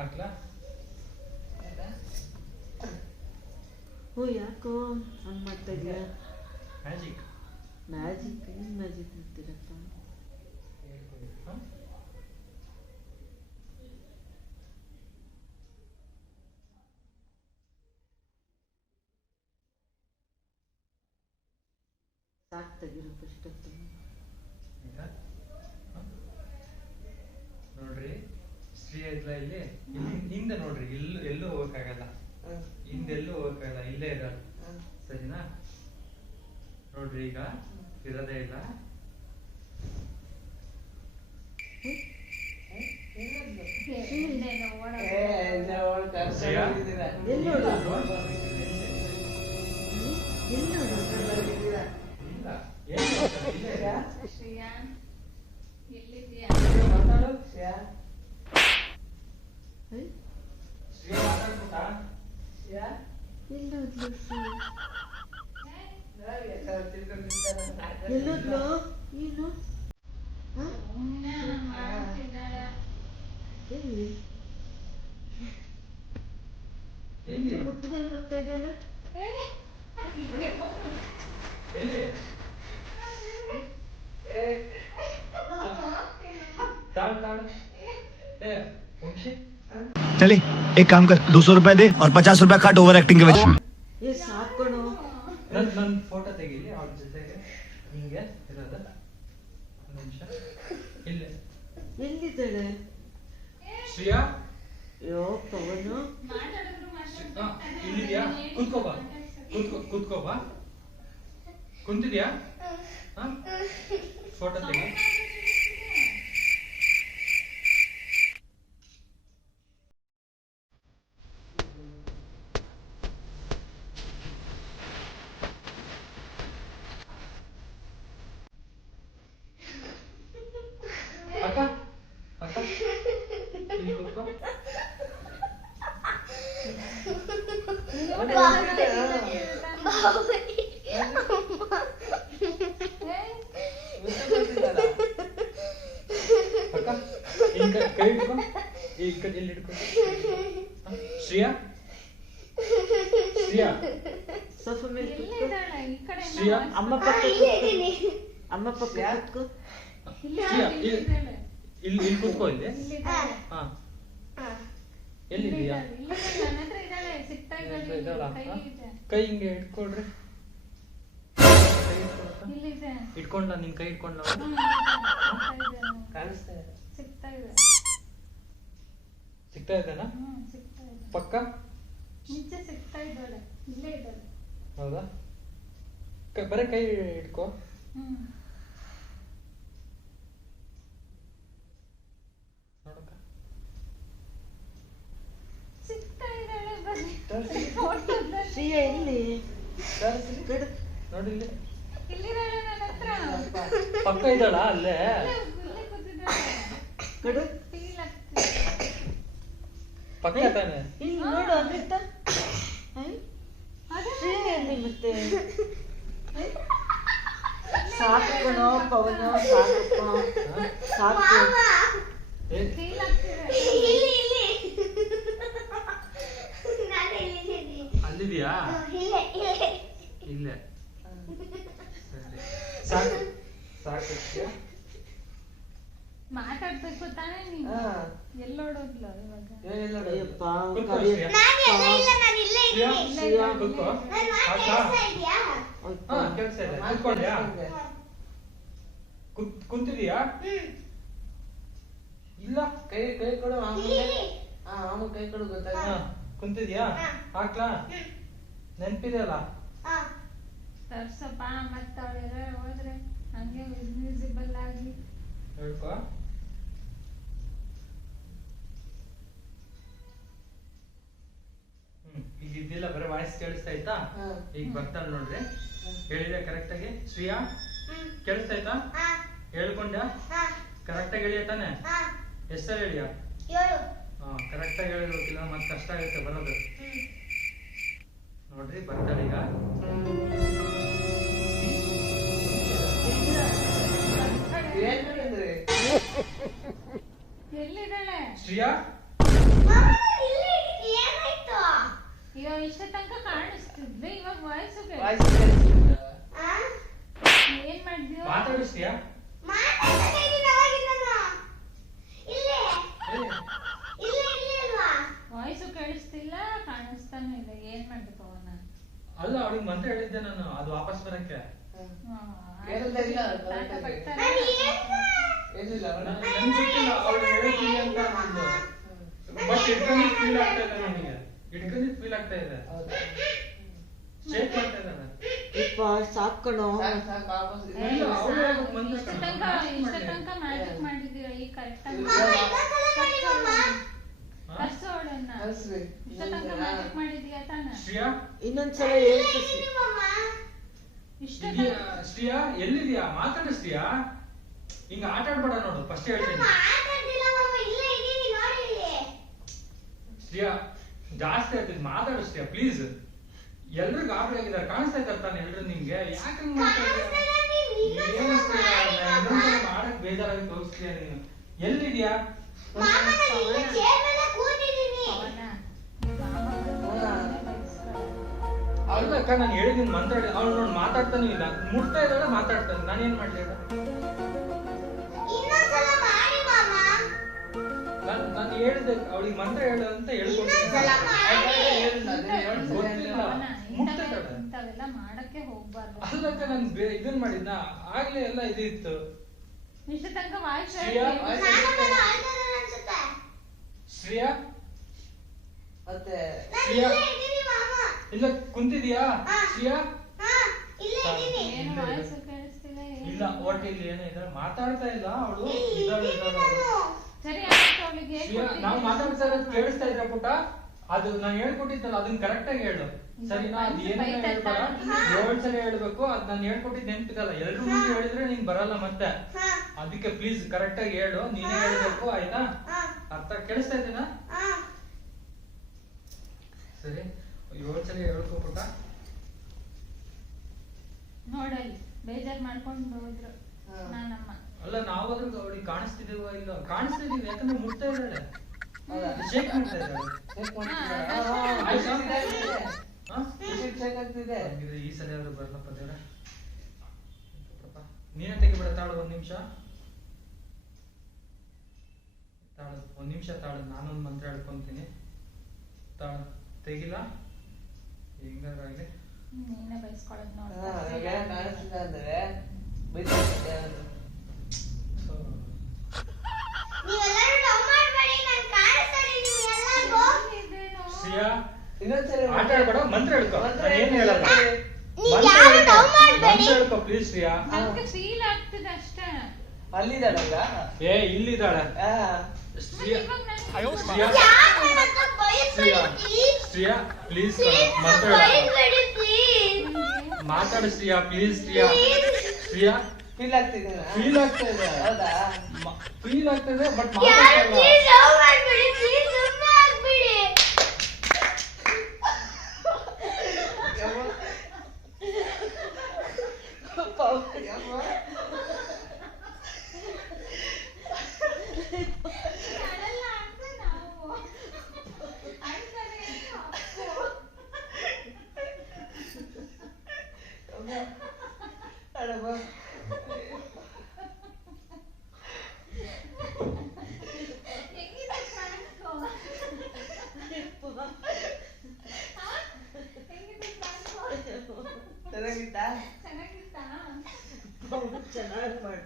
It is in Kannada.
ಹಾಕ್ಲಾ? ಓ ಯಾಕೋ ಹಂಗೆ ಮಾಡ್ತಾ ಇದೀಯಾ? ಮ್ಯಾಜಿಕ್ ಮ್ಯಾಜಿಕ್ ಏನು ಮ್ಯಾಜಿಕ್ ಅಂತೀರಪ್ಪ? ಸಾಕು ತೆಗಿರೋ ಫಸ್ಟ್ ಹೊತ್ತು. ನೋಡ್ರಿ ಶ್ರೀ ಇದ್ಲ ಇಲ್ಲಿ ಹಿಂದೆ ನೋಡ್ರಿ, ಎಲ್ಲೂ ಹೋಗಕ್ಕಾಗಲ್ಲ, ಹಿಂದೆಲ್ಲೂ ಹೋಗಕ್ಕಾಗಲ್ಲ, ಇಲ್ಲೇ ಇರಲ್ಲ. ಸರಿನಾ? ನೋಡ್ರಿ ಈಗ ಇರೋದೇ ಇಲ್ಲ. ಎಲ್ಲೋದ್ಲು ಏನು? ಎಲ್ಲಿ ಮುಟ್ಟಿದೆ ಹೋಗ್ತಾ ಇದೆಯಲ್ಲ? चले एक काम कर 200 रुपए दे और 50 रुपए काट ओवर एक्टिंग के वजह से। ಏ ಸಾಕೋಣ. ನನ್ನ ಫೋಟೋ ತೆಗೀಲಿ ಅವ್ರ ಜೊತೆಗೆ. ಹಿಂಗೆ ಇರೋದ ನಿಮಿಷ. ಇಲ್ಲ ಎಲ್ಲಿದ್ದಾಳೆ? ಶ್ರೀಯಾ ಯೋ ಪವನು ಇಲ್ಲಿದ್ಯಾ? ಕೂತ್ಕೋಬಾ, ಕೂತ್ಕೋಬಾ. ಕುಂತಿದ್ಯಾ? ಫೋಟೋ ತೆಗಿ. ಅಕ್ಕ ಅಕ್ಕ ಇಲ್ಲಿ ಕೂತ್ಕೋ. ಅಕ್ಕ ಕೈ ಹಿಡ್ಕೊ, ಈ ಕಡೆ ಇಲ್ಲಿ ಹಿಡ್ಕೊ. ಶ್ರೀಯಾ ಶ್ರೀಯಾ ಸೋಫಾ ಮೇಲೆ ಕೂತ್ಕೋ. ಶ್ರೀಯಾ ಅಮ್ಮ ಪಕ್ಕ ಕೂತ್ಕೋ. ಅಮ್ಮ ಪಕ್ಕ ಕೂತ್ಕೋ. ಶ್ರೀಯಾ ಇಲ್ಲಿ ಕೂತ್ಕೋ. ಇಲ್ಲಿ ಹಾ ಎಲ್ಲಿದೀಯಾ? ಕೈ ಹಿಂಗೆ ಇಟ್ಕೊಳ್ರಿ. ಇಟ್ಕೊಂಡ್ಲ? ನಿನ್ ಕೈ ಇಟ್ಕೊಂಡ್ಲ? ಸಿಗ್ತಾ ಇದ್ದಾನ? ಪಕ್ಕ ಹೌದಾ? ಬರೀ ಕೈ ಇಟ್ಕೋ. ನೋಡಕ್ಕ ಶ್ರೀಯ ಎಲ್ಲಿ? ನೋಡಿ ಇಲ್ಲಿ ಪಕ್ಕ ಇದ್ದಾಳ? ಅಲ್ಲೇ ಕಡು ಪಕ್ಕ ತಾನೆ. ಇಲ್ಲಿ ನೋಡು ಅಮೃತ. ಶ್ರೀಯ ಎಲ್ಲಿ ಮತ್ತೆ? ಸಾಕು ಕಣೋ ಪವನು, ಸಾಕು ಕಣೋ, ಸಾಕು. ಅಲ್ಲಿದ್ಯಾ? ಇಲ್ಲೇ. ಸಾಕು ಸಾಕು. ಮಾತಾಡ್ಬೇಕು ತಾನೇ ನೀನು? ಎಲ್ಲೋಡೋದ್ಲ ಇವಾಗ? ಅಯ್ಯಪ್ಪ ಕುಂತಿದ್ಯಾ? ಇಲ್ಲ ಕೈ ಕೈ ಕೊಡು. ಅವನು ಕೈ ಕೊಡು. ಗೊತ್ತಾಗ ಕುಂತಿದ್ಯಾ? ಹಾಕ್ಲಾ? ನೆನ್ಪಿದೆಯಲ್ಲ? ತರ್ಸಪ್ಪ ಮತ್ತವಳೆ ಹೋದ್ರೆ ಹಂಗೆ ವಿಸಿಬಲ್ ಆಗಿ ಹೇಳ್ಕೊ. ಈಗ ಇದ್ದಿಲ್ಲ, ಬರೀ ವಾಯ್ಸ್ ಕೇಳಿಸ್ತಾ ಆಯ್ತಾ? ಈಗ ಬರ್ತಾಳ ನೋಡ್ರಿ. ಹೇಳಿದೆ ಕರೆಕ್ಟ್ ಆಗಿ? ಶ್ರೀಯಾ ಕೇಳಿಸ್ತಾ ಆಯ್ತಾ? ಹೇಳ್ಕೊಂಡ ಕರೆಕ್ಟ್ ಆಗಿ ಹೇಳಿಯ ತಾನೆ? ಎಷ್ಟ ಹೇಳಿಯ? ಕರೆಕ್ಟ್ ಆಗಿ ಹೇಳಿರ್ಬೇಕಿಲ್ಲ, ಮತ್ತೆ ಕಷ್ಟ ಆಗುತ್ತೆ ಬರೋದು. ನೋಡ್ರಿ ಬರ್ತಾಳೆ ಈಗ. ಎಲ್ಲಿದ್ದಾಳೆ ಶ್ರೀಯಾ? ಅಲ್ಲ ಅವಳಿಗೆ ಮಂತ್ರ ಹೇಳಿದ್ದೆ ನಾನು ಅದು ವಾಪಸ್ ಬರಕ್ಕೆ. ಕೇಳದೇ ಇಲ್ಲ ಏನಿಲ್ಲ ನನ್ಗೆ ಗೊತ್ತಿಲ್ಲ ಅವಳು ಹೇಳಿದ್ದೀನಿ ಅಂತ ಅಂದ್ಲು. ಬಟ್ ಇಟ್ಕೊಂಡಿದ್ ಫೀಲ್ ಆಗ್ತಾ ಇದೆ ನನಗೆ, ಇಟ್ಕೊಂಡಿದ್ ಫೀಲ್ ಆಗ್ತಾ ಇದೆ, ಶೇಕ್ ಮಾಡ್ತಾ ಇದ್ದಾಳೆ. ಇಪ್ಪ ಸಾಕಣೋ ಸಾಕು ವಾಪಸ್ ಇಲ್ಲ, ಅವ್ಳು ಹೇಳ್ಬೇಕು ಮಂತ್ರ ಇಷ್ಟ ತನಕ ಮ್ಯಾಜಿಕ್ ಮಾಡಿದ್ದೀರಾ, ಈಗ ಕರೆಕ್ಟ್ ಆಗಿ ಕರ್ಸು ಅವಳನ್ನ. ಕಳ್ಸ್ರಿ. ಇಷ್ಟ ತನಕ ಮ್ಯಾಜಿಕ್ ಮಾಡಿದೀಯಾ ತಾನೆ? ಶ್ರೇಯಾ ಇನ್ನೊಂದ್ಸಲ ಹೇಳ್ತಿಸಿ ಇಷ್ಟ ಇದೆಯಾ? ಶ್ರೇಯಾ ಎಲ್ಲಿದ್ಯಾ? ಮಾತಾಡು ಶ್ರೇಯಾ, ಹಿಂಗ ಆಟ ಆಡ್ಬೇಡ ನೋಡು, ಫಸ್ಟ್ ಹೇಳ್ತೀನಿ. ಶ್ರೇಯಾ ಜಾಸ್ತಿ ಆಗ್ತದೆ, ಮಾತಾಡು ಶ್ರೇಯಾ ಪ್ಲೀಸ್. ಎಲ್ರು ಗಾಬರಿ ಆಗಿದ್ದಾರೆ, ಕಾಣಿಸ್ತಾ ಇದ್ದಾರೆ ತಾನೆ ಎಲ್ರು ನಿಮ್ಗೆ, ಯಾಕೆ ಹಿಂಗ್ ಮಾಡ್ತಾ ಇದೀಯ? ಏನು ಶ್ರೇಯಾ, ನಾನು ಇನ್ನೊಂದ್ಸಲ ಮಾಡಕ್ ಬೇಜಾರಾಗಿ ತೋರಿಸ್ತೀಯ ನೀನು. ಎಲ್ಲಿದ್ಯಾ? ಅಲ್ಲಕ್ಕ ನಾನು ಹೇಳಿದ್ದೀನಿ ಮಂತ್ರ ಅವ್ಳು ನೋಡಿ ಮಾತಾಡ್ತಾನೂ ಇಲ್ಲ, ಮುಟ್ತಾ ಇದ್ದಾಳೆ ಮಾತಾಡ್ತಾನೆ, ನಾನೇನ್ ಮಾಡ್ಲಿ ಹೇಳು? ನಾನು ಹೇಳಿದೆ ಅವಳಿಗೆ ಮಂತ್ರ ಹೇಳು ಅಂತ ಹೇಳ್ಕೊಟ್ಟಿದ್ದೆ, ಗೊತ್ತಿಲ್ಲ ಮುಟ್ತಾ ಇದ್ದಾಳೆ. ಇಂಥವೆಲ್ಲ ಮಾಡಕ್ಕೆ ಹೋಗ್ಬಾರ್ದು. ಅಲ್ಲಕ್ಕ ನಾನು ಇದನ್ ಮಾಡಿದ್ನ ಆಗ್ಲೇ ಎಲ್ಲ ಇದಿತ್ತು. ಇಷ್ಟ ತನಕ ವಾಯ್ಸ್ ಶ್ರೇಯಾ ಶ್ರೇಯಾ ಮತ್ತೆ ಶ್ರೇಯಾ ಇಲ್ಲ ಕುಂತಿದ್ಯಾ ಶ್ರೇಯಾ? ಏನು ವಾಯ್ಸ್ ಕೇಳಿಸ್ತಿಲ್ಲ, ಇಲ್ಲ ಹೋಟೆಲ್ ಏನೋ ಇದ್ರೆ ಮಾತಾಡ್ತಾ ಇಲ್ಲ ಅವಳು, ಇದ್ದಾಳೆ ಸರಿ ಆಯ್ತು. ಅವಳಿಗೆ ನಾವು ಮಾತಾಡ್ತಾ ಇರೋದು ಕೇಳಿಸ್ತಾ ಇದ್ರ ಪುಟ್ಟ, ಅದು ನಾನು ಹೇಳ್ಕೊಟ್ಟಿದ್ದಲ್ಲ ಅದನ್ನ ಕರೆಕ್ಟ್ ಆಗಿ ಹೇಳು ಸರಿನಾ? ಅದು ಏನೇನೋ ಹೇಳ್ಬೇಡ, 7 ಸಲ ಹೇಳ್ಬೇಕು, ಅದ್ ನಾನು ಹೇಳ್ಕೊಟ್ಟಿದ್ ನೆನ್ಪಿದಲ್ಲ, ಎಲ್ರು ಮುಂದೆ ಹೇಳಿದ್ರೆ ನೀನ್ ಬರಲ್ಲ ಮತ್ತೆ, ಅದಕ್ಕೆ ಪ್ಲೀಸ್ ಕರೆಕ್ಟ್ ಆಗಿ ಹೇಳು, ನೀನೇ ಹೇಳ್ಬೇಕು ಆಯ್ತಾ? ಅರ್ಥ ಕೇಳಿಸ್ತಾ ಇದ್ದೀನಾ? ಸರಿ 7 ಸಲ ಹೇಳ್ಕೊ ಪುಟ್ಟ. ನೋಡಲ್ಲಿ ಬೇಜಾರ್ ಮಾಡ್ಕೊಂಡು ಹೋದ್ರು ನಾನಮ್ಮ. ಅಲ್ಲ ನಾವಾದ್ರೂ ಅವಳಿಗೆ ಕಾಣಿಸ್ತಿದೀವ ಇಲ್ಲ? ಕಾಣಿಸ್ತಿದೀವಿ, ಯಾಕಂದ್ರೆ ಮುಟ್ತಾ ಇದ್ದಾಳೆ, ಶೇಕ್ ಮಾಡ್ತಾ ಇದ್ದಾಳೆ. ಈ ಸಲ ಆದ್ರೂ ಬರ್ಲಪ್ಪ ದೇವ್ರ, ನೀನೇ ತೆಗಿಬಿಡ. ತಾಳು ಒಂದ್ ನಿಮಿಷ ತಾಳು, ಒಂದ್ ನಿಮಿಷ ತಾಳು, ನಾನೊಂದ್ ಮಂತ್ರ ಹೇಳ್ಕೊಂತೀನಿ. ತಾಳು ತೆಗಿಲ್ಲ, ಹೆಂಗಾಗ್ಲಿ ನೀನೇ ಬಯಸ್ಕೊಳ್ಳೋದು ಕಾಣಿಸ್ತಿದೆ ಅಂದ್ರೆ ಬೈಸ್ಕೊಳ್ತಿದ್ದೆ ಅವನು. ಶ್ರೇಯಾ ಇನ್ನೊಂದ್ಸರಿ ಆಟ ಆಡ್ಬೇಡ, ಮಂತ್ರ ಹೇಳ್ಕೊ. ನಾನು ಏನ್ ಹೇಳಲ್ಲ, ಮಂತ್ರ ಹೇಳ್ಕೊ ಪ್ಲೀಸ್ ಶ್ರೇಯಾ. ನನಗೆ ಫೀಲ್ ಆಗ್ತಿದೆ ಅಷ್ಟೇ. ಅಲ್ಲಿದ್ದಾಳಲ್ಲ ಏ ಇಲ್ಲಿದ್ದಾಳೆ ಶ್ರೇಯಾ. ಶ್ರೇಯಾ ಶ್ರೇಯಾ ಪ್ಲೀಸ್ ಮಂತ್ರ ಮಾತಾಡು ಶ್ರೇಯಾ ಪ್ಲೀಸ್. ಶ್ರೇಯಾ ಶ್ರೇಯಾ ಫೀಲ್ ಆಗ್ತಿದೆ ಫೀಲ್ ಆಗ್ತಾ ಇದೆ, ಹೌದಾ? ಫೀಲ್ ಆಗ್ತಾ ಇದೆ ಬಟ್ ಮಾತಾಡ್ತಾ ಚೆನ್ನಾಗಿತ್ತಾ? ಚೆನ್ನಾಗಿತ್ತಾ? ಚೆನ್ನಾಗಿ ಮಾಡಿ